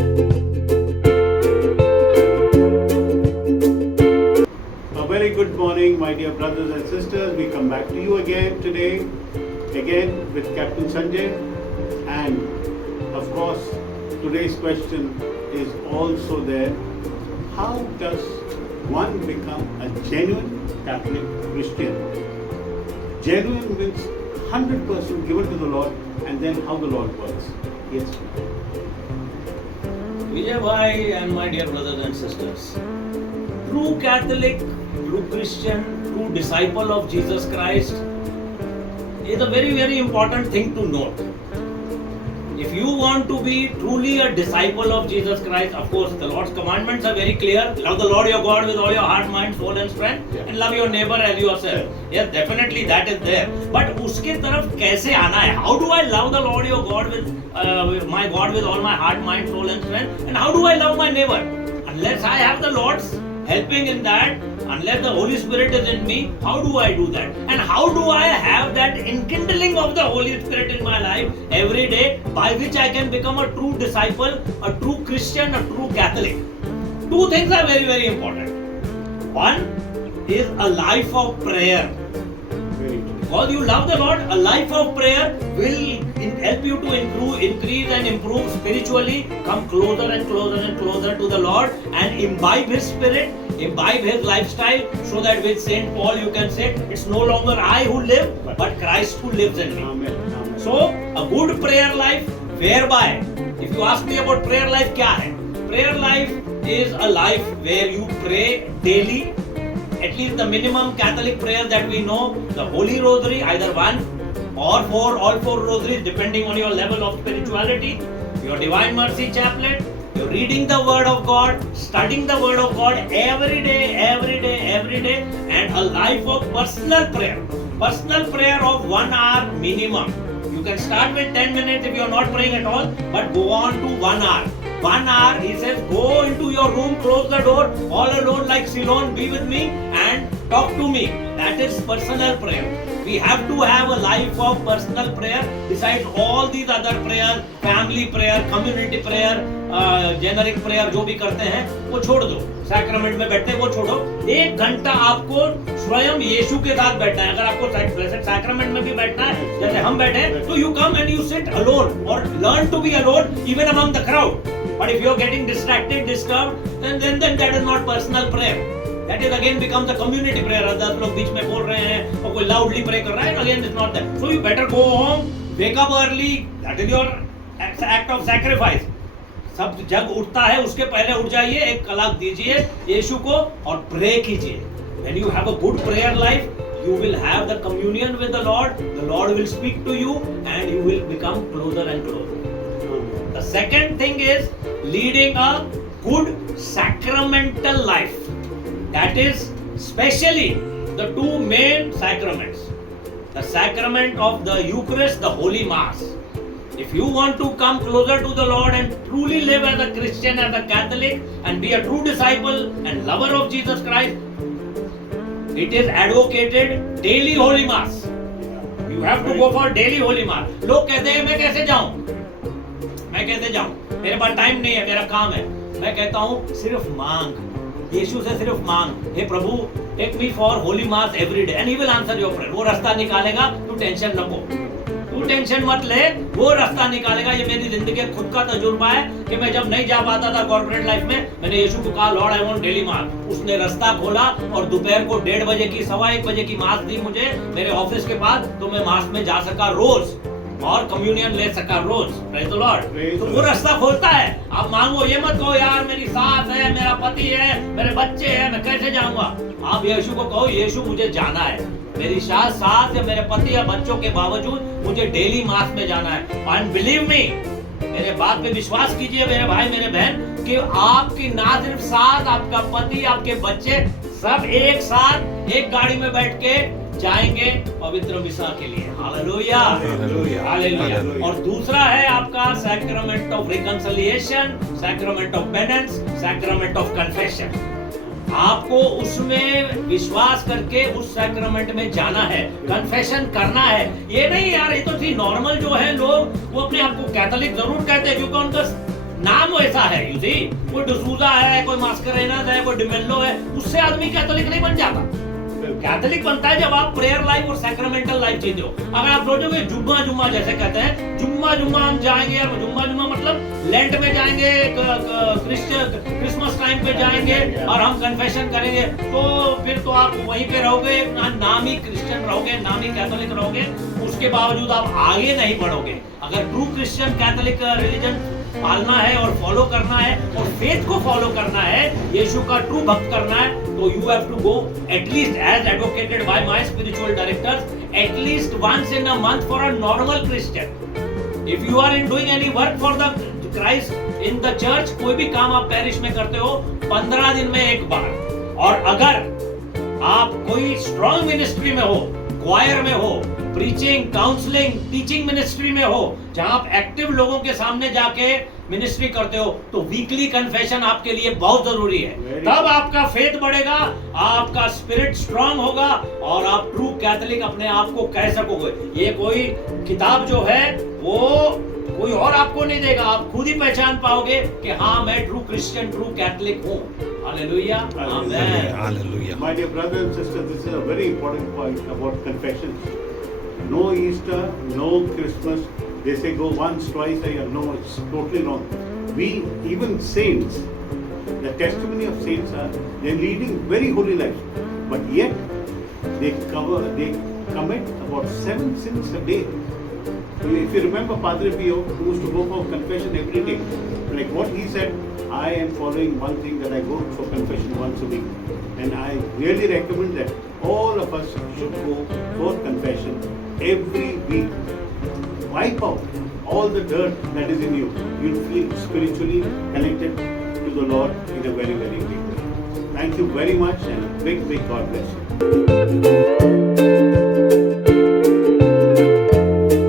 A very good morning, my dear brothers and sisters. We come back to you again today, again with Captain Sanjay. And of course, today's question is also there. How does one become a genuine Catholic Christian? Genuine means 100% given to the Lord, and then how the Lord works. Yes. Vijay Bhai and my dear brothers and sisters, true Catholic, true Christian, true disciple of Jesus Christ is a very, very important thing to note. If you want to be truly a disciple of Jesus Christ, of course, the Lord's commandments are very clear. Love the Lord your God with all your heart, mind, soul and strength, and love your neighbor as yourself. Yes, definitely that is there. But उसके तरफ कैसे आना है? How do I love the Lord your God with my God with all my heart, mind, soul and strength? And how do I love my neighbor? Unless I have the Lord's helping in that, unless the Holy Spirit is in me, how do I do that? And how do I have that enkindling of the Holy Spirit in my life every day, by which I can become a true disciple, a true Christian, a true Catholic? Two things are very, very important. One is a life of prayer. Because you love the Lord, a life of prayer will help you to improve, increase and improve spiritually, come closer and closer and closer to the Lord, and imbibe His Spirit, imbibe His lifestyle, so that with Saint Paul you can say, it's no longer I who live, but Christ who lives in me. Amen. So, a good prayer life, whereby, if you ask me about prayer life, क्या है? Prayer life is a life where you pray daily, at least the minimum Catholic prayers that we know, the Holy Rosary, either one or four, all four rosaries, depending on your level of spirituality, your Divine Mercy Chaplet, you're reading the Word of God, studying the Word of God every day, and a life of personal prayer of 1 hour minimum. You can start with 10 minutes if you're not praying at all, but go on to 1 hour. 1 hour, he says, go into your room, close the door, all alone like Ceylon, be with me and talk to me. That is personal prayer. We have to have a life of personal prayer besides all these other prayers, family prayer, community prayer, generic prayer जो भी करते हैं वो छोड़ दो. Sacrament में बैठते वो छोड़ो. 1 घंटा आपको स्वयं यीशु के साथ बैठना है. अगर आपको सैक्रमेंट में भी बैठना है जैसे हम बैठे तो you come and you sit alone or learn to be alone even among the crowd. But if you are getting distracted, disturbed, then that is not personal prayer. That is again becomes a community prayer. 10 लोग बीच में बोल रहे हैं और कोई loudly pray कर रहा है, again it's not that. So you better go home, wake up early. That is your act of sacrifice. सब जग उठता है उसके पहले उठ जाइए, 1 कलाक दीजिए यीशु को और pray कीजिए. When you have a good prayer life, you will have the communion with the Lord. The Lord will speak to you and you will become closer and closer. The second thing is leading a good sacramental life. That is especially the 2 main sacraments. The sacrament of the Eucharist, the Holy Mass. If you want to come closer to the Lord and truly live as a Christian, as a Catholic, and be a true disciple and lover of Jesus Christ, it is advocated daily Holy Mass. You have to go for daily Holy Mass. लोग कहते हैं मैं कैसे जाऊं? मेरे पास time नहीं है, मेरा काम है. मैं कहता हूँ सिर्फ मांग, यीशु से सिर्फ मांग, हे प्रभु take me for holy mass every day and he will answer your prayer. वो रास्ता निकालेगा, तू टेंशन नको, तू टेंशन मत ले, वो रास्ता निकालेगा. ये मेरी जिंदगी का खुद का तजुर्बा है कि मैं जब नहीं जा पाता था कॉर्पोरेट लाइफ में, मैंने यीशु को कहा लॉर्ड आई वांट डेली मास. उसने रास्ता खोला और दोपहर को 1:30 बजे की 1:15 बजे की मास दी मुझे मेरे ऑफिस के पास, तो मैं मास में जा सका रोज और कम्युनियन ले सका रोज. Praise the Lord. तो वो रास्ता खोलता है. आप मांगो, ये मत कहो यार मेरी सास है, मेरा पति है, मेरे बच्चे हैं, मैं कैसे जाऊंगा. आप यीशु को कहो यीशु मुझे जाना है, मेरी सास या मेरे पति या बच्चों के बावजूद मुझे डेली मास में जाना है. एंड बिलीव मी, मेरे बात पे विश्वास कीजिए मेरे भाई मेरे बहन, कि आपकी ना सिर्फ सास, आपका पति, आपके बच्चे सब एक साथ एक गाड़ी में बैठ के जाएंगे पवित्र मिसा के लिए. Hallelujah, hallelujah. और दूसरा है आपका sacrament of reconciliation, sacrament of penance, sacrament of confession. आपको उसमें विश्वास करके उस सैक्रामेंट में जाना है, कन्फेशन करना है. ये नहीं यार ये तो थी नॉर्मल जो है लोग वो अपने आप को कैथोलिक जरूर कहते हैं क्योंकि उनका नाम वैसा है, यू सी, कोई डिसूजा है, कोई मास्करेनास है, कोई डिमेल्लो है, उससे आदमी कैथोलिक नहीं बन जाता। कैथोलिक बनता है जब आप प्रेयर लाइफ और सैक्रामेंटल लाइफ जीते हो। अगर आप सोचोगे जुम्मा जुम्मा जैसे कहते हैं, जुम्मा जुम्मा हम जाएंगे, जुम्मा जुम्मा मतलब लेंट में जाएंगे, क्रिसमस टाइम पे जाएंगे और हम कन्फेशन करेंगे, तो फिर तो आप वहीं पे रहोगे, नामी क्रिश्चियन रहोगे, नामी कैथोलिक रहोगे, उसके बावजूद आप आगे नहीं बढ़ोगे। अगर ट्रू क्रिश्चियन कैथोलिक रिलीजन पालना है और फॉलो करना है और फेथ को फॉलो करना है, यीशु का ट्रू भक्त करना है, तो you have to go at least as advocated by my spiritual directors, at least once in a month for a normal Christian. If you are in doing any work for the Christ in the church, कोई भी काम आप parish में करते हो 15 दिन में एक बार, और अगर आप कोई स्ट्रॉन्ग मिनिस्ट्री में हो, क्वायर में हो, प्रीचिंग, काउंसलिंग, टीचिंग मिनिस्ट्री में हो, जहां आप एक्टिव लोगों के सामने जाके मिनिस्ट्री करते हो, तो वीकली कन्फेशन आपके लिए बहुत जरूरी है। तब आपका फेथ बढ़ेगा, आपका स्पिरिट स्ट्रांग होगा और आप ट्रू कैथोलिक अपने आप को कह सकोगे। ये कोई किताब जो है वो कोई और आपको नहीं देगा, आप खुद ही पहचान पाओगे कि हाँ मैं ट्रू क्रिश्चियन, ट्रू कैथोलिक हूँ। Hallelujah, amen. Hallelujah. My dear brothers and sisters, this is a very important point about confession. No Easter, no Christmas. They say go once, twice a year. No, it's totally wrong. We, even saints, the testimony of saints are they're leading very holy lives, but yet they commit about 7 sins a day. If you remember Padre Pio, who used to go for confession every day, like what he said, I am following one thing, that I go for confession once a week, and I really recommend that all of us should go for confession every week. Wipe out all the dirt that is in you. You'll feel spiritually connected to the Lord in a very, very big way. Thank you very much, and a big God bless you.